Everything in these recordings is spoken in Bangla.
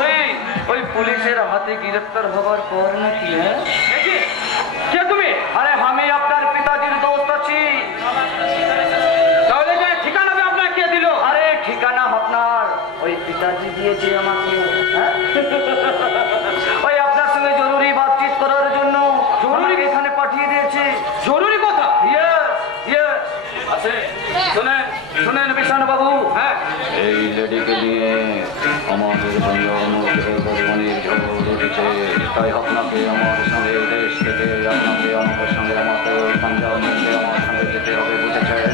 ওই ওই পুলিশের হাতে গ্রেফতার হবার পর নাকি? হ্যাঁ কে তুমি? আরে আমি আপনার পিতাজির দোস্ত আছি। তাহলে যে ঠিকানা আপনার কে দিল? আরে ঠিকানা আপনার ওই পিতাজি দিয়েছে আমাকে। ওই আপনার সঙ্গে জরুরি বাতচিত করার জন্য জরুরি এখানে পাঠিয়ে দিয়েছে। জরুরি কথা? শুনেন শুনেন বিশান বাবু, হ্যাঁ এই লেডিকে নিয়ে আমাদের অনেক ঝড় উঠেছে, তাই আপনাকে আমার সঙ্গে দেশ থেকে আপনাকে আমাদের সঙ্গে আমাকে পাঞ্জাব মধ্যে আমার সঙ্গে যেতে হবে, বুঝেছেন?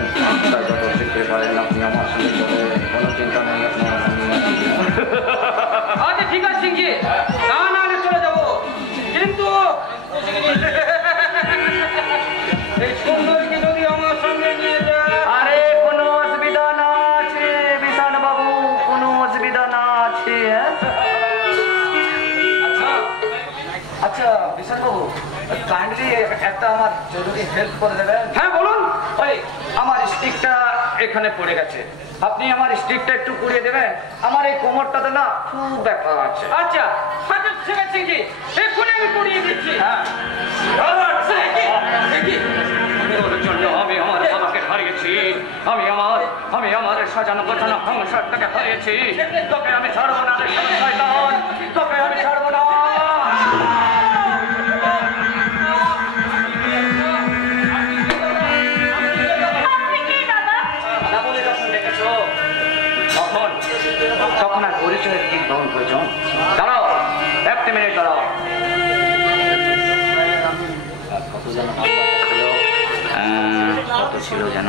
তাই যত শিখতে পারেন আপনি আমার সঙ্গে চলে, কোনো চিন্তা নেই আপনার। আচ্ছা ঠিক আছে সিংজি, না না চলে যাবো, কিন্তু এই সুন্দরকে যদি আমার সঙ্গে নিয়ে যায়। আরে কোনো অসুবিধা না আছে বিশান বাবু, কোনো অসুবিধা না আছে। আচ্ছা বিশান বাবু, কাইন্ডলি একটা আমার জরুরি হেল্প করে দেবেন। হ্যাঁ বলুন। ওই আমার স্টিকটা এখানে পড়ে গেছে, আপনি আমার স্টিকটা একটু কুড়িয়ে দেবেন, আমার এই কোমরটাতে না খুব ব্যথা আছে। আচ্ছা আচ্ছা ঠিক আছে জি, এক্ষুনি আমি কুড়িয়ে দিচ্ছি। হ্যাঁ আমি আমার বাবাকে হারিয়েছি, আমি আমার সাজানো গোছানো সংসারটাকে হারিয়েছি, তোকে আমি ছাড়বো না, তোকে আমি ছাড়বো না। তখন আর পরিচয়ের কি গ্রহণ প্রয়োজন? দাঁড়াও, একটা মিনিট দাঁড়াও। কত ছিল যেন?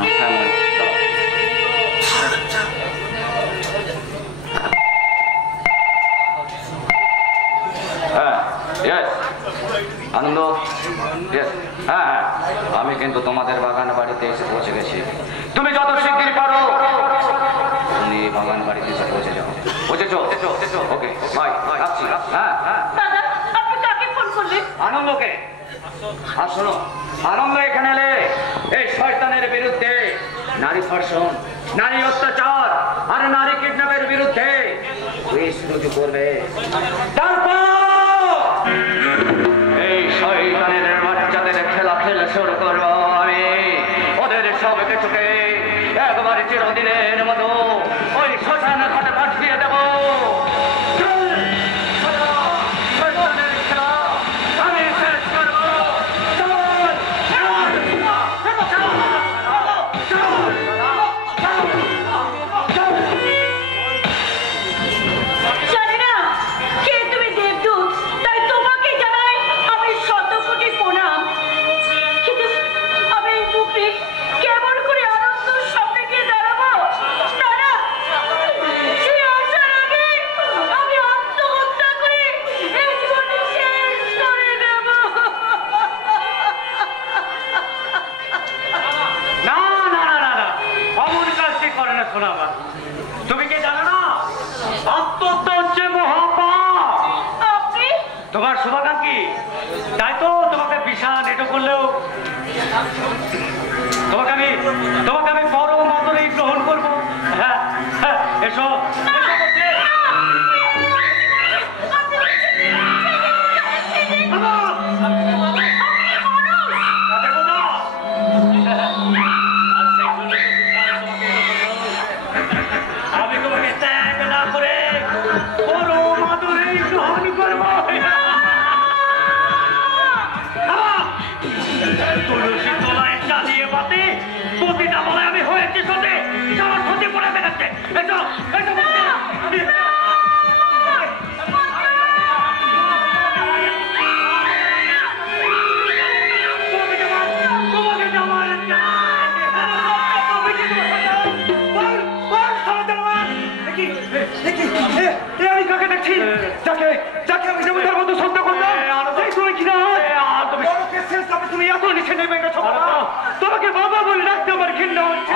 আনন্দ, হ্যাঁ হ্যাঁ আমি কিন্তু তোমাদের বাগান বাড়িতে এসে পৌঁছে গেছি। তুমি যত শিগগির পারো তুমি বাগান বাড়িতে এসে পৌঁছে যাও, বুঝেছো? ওকে বাই, রাখছি। হ্যাঁ হ্যাঁ আনন্দকে। আর শোনো, আনন্দ এখানে এলে এই শয়তানের বিরুদ্ধে, নারী ধর্ষণ, নারী অত্যাচার আর নারী কিডন্যাপের বিরুদ্ধে শুরু করবে। এই শয়তানের বাচ্চাদের খেলা খেলে শুরু করবো আমি, ওদের সব কিছুকে একবারে চিরদিনের মতো ওই শ্মশান ঘাটে পাঠিয়ে দেবো। তুমি কি জানো না আত্মহত্যা হচ্ছে মহাপাপ? তোমার শুভাকাঙ্ক্ষী, তাই তো তোমাকে বিশাল এটো করলেও তোমাকে আমি পরম আদরেই গ্রহণ করবো। হ্যাঁ হ্যাঁ এসো। আমি হয়েছি সত্যি, সত্যি পড়ে দেখাচ্ছে। আমি কাকে দেখছি? যাকে আমি জমিদার মতো শ্রদ্ধা করতাম, তুমি কিনা তুমি এত নিচে নেমে গেছো। তোমাকে বাবা বলে রাখতে আমার ঘৃণা হচ্ছে।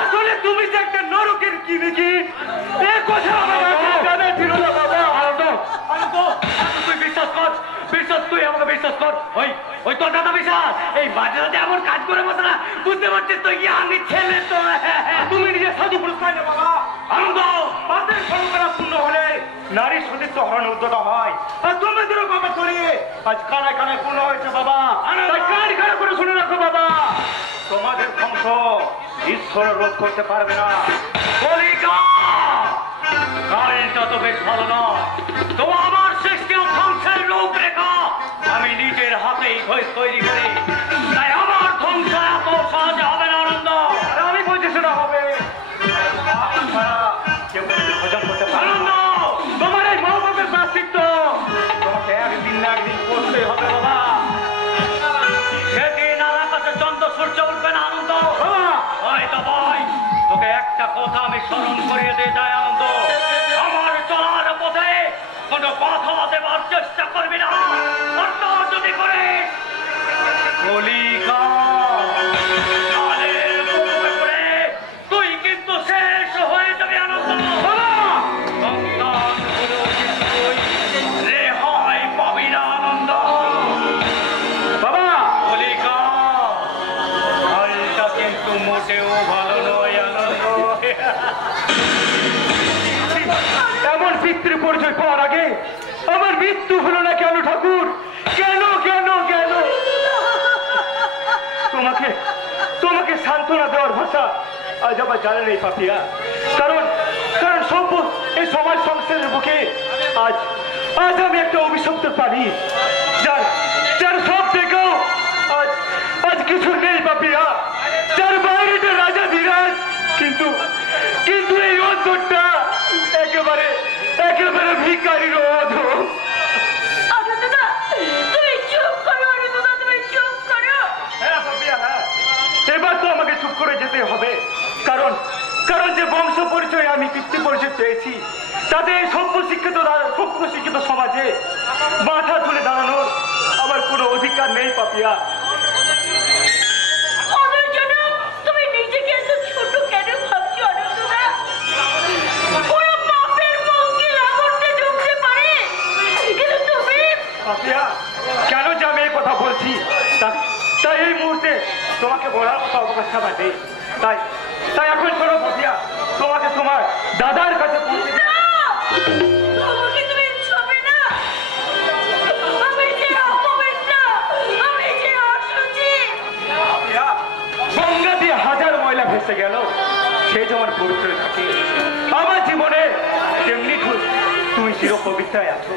আসলে তুমি যে একটা নরকের কি নাকি কথা জানা ছিল না বাবা। আনন্দ তুই বিশ্বাস কর, তুই আমাকে বিশ্বাস কর। ওই তোর দাদা বিশাল এই মাঝে মাঝে এমন কাজ করে বসে না বুঝতে পারছিস তো আমি ছেলে তো তুমি নিজে সাধু পুরস্কার না বাবা আনন্দ পাতের সংখ্যা পূর্ণ হলে নারীর সতীত্ব হরণের উদ্যত হয় আর তোমাদেরও বাবা চলিয়ে আজ কানায় কানায় পূর্ণ হয়েছে বাবা কান খাড়া করে শুনে রাখো বাবা তোমাদের ধ্বংস ঈশ্বর রোধ করতে পারবে না কালটা তো বেশ ভালো নয় তো আমার সৃষ্টির ধ্বংসের রূপরেখা আমি নিজের হাতেই তৈরি করি তাই আমার ধ্বংস এত সহজে হবে না আনন্দ আমি বলছি সেটা হবে ভোজন করতে আনন্দ তোমার এই মা বাপের প্রাশ্চিত্য তোমাকে একদিন না একদিন করতে হবে বাবা সেদিন আমার কাছে চন্দ্র সূর্য উঠবে না আনন্দ হয়তো ভাই তোকে একটা কথা আমি স্মরণ করিয়ে দিয়ে যাই আনন্দ আমার চলার পথে কোনো বাধা দেবার চেষ্টা করবি না যদি করে তুই কিন্তু শেষ হয়ে যাবে আনন্দ রেহাই পাবি না আনন্দ বাবা কলিকা হালটা কিন্তু মোটেও ভালো নয় আনন্দ এমন পিতৃ পরিচয় পাওয়ার আগে আমার মৃত্যু হলো না কেন ঠাকুর কেন কেন কেন তোমাকে তোমাকে সান্ত্বনা দেওয়ার ভাষা আজ আবার জানে নেই পাপিয়া কারণ কারণ এই সমাজ সংস্থানের বুকে আজ আজ আমি একটা অভিশপ্ত প্রাণী যার যার সব দেখেও আজ আজ কিছু নেই পাপিয়া যার বাইরেটা রাজা ধীরাজ কিন্তু কিন্তু এই অন্তরটা একেবারে একেবারে ভিখারির অধম এবার তো আমাকে চুপ করে যেতে হবে কারণ কারণ যে বংশ পরিচয় আমি পিতৃ পরিচয় পেয়েছি তাদের এই সভ্য শিক্ষিত সমাজে মাথা তুলে দাঁড়ানোর আমার কোনো অধিকার নেই পাপিয়া কেন যে আমি এই কথা বলছি তাই এই মুহূর্তে তোমাকে বলার কথা অবকাশ নেই তাই তাই এখন শোনো পাপিয়া তোমাকে তোমার দাদার কাছে পৌঁছে গঙ্গা দিয়ে হাজার ময়লা ভেসে গেল সে যেমন পবিত্র থাকে আমার জীবনে তেমনি তুমি চির পবিত্রায় আছো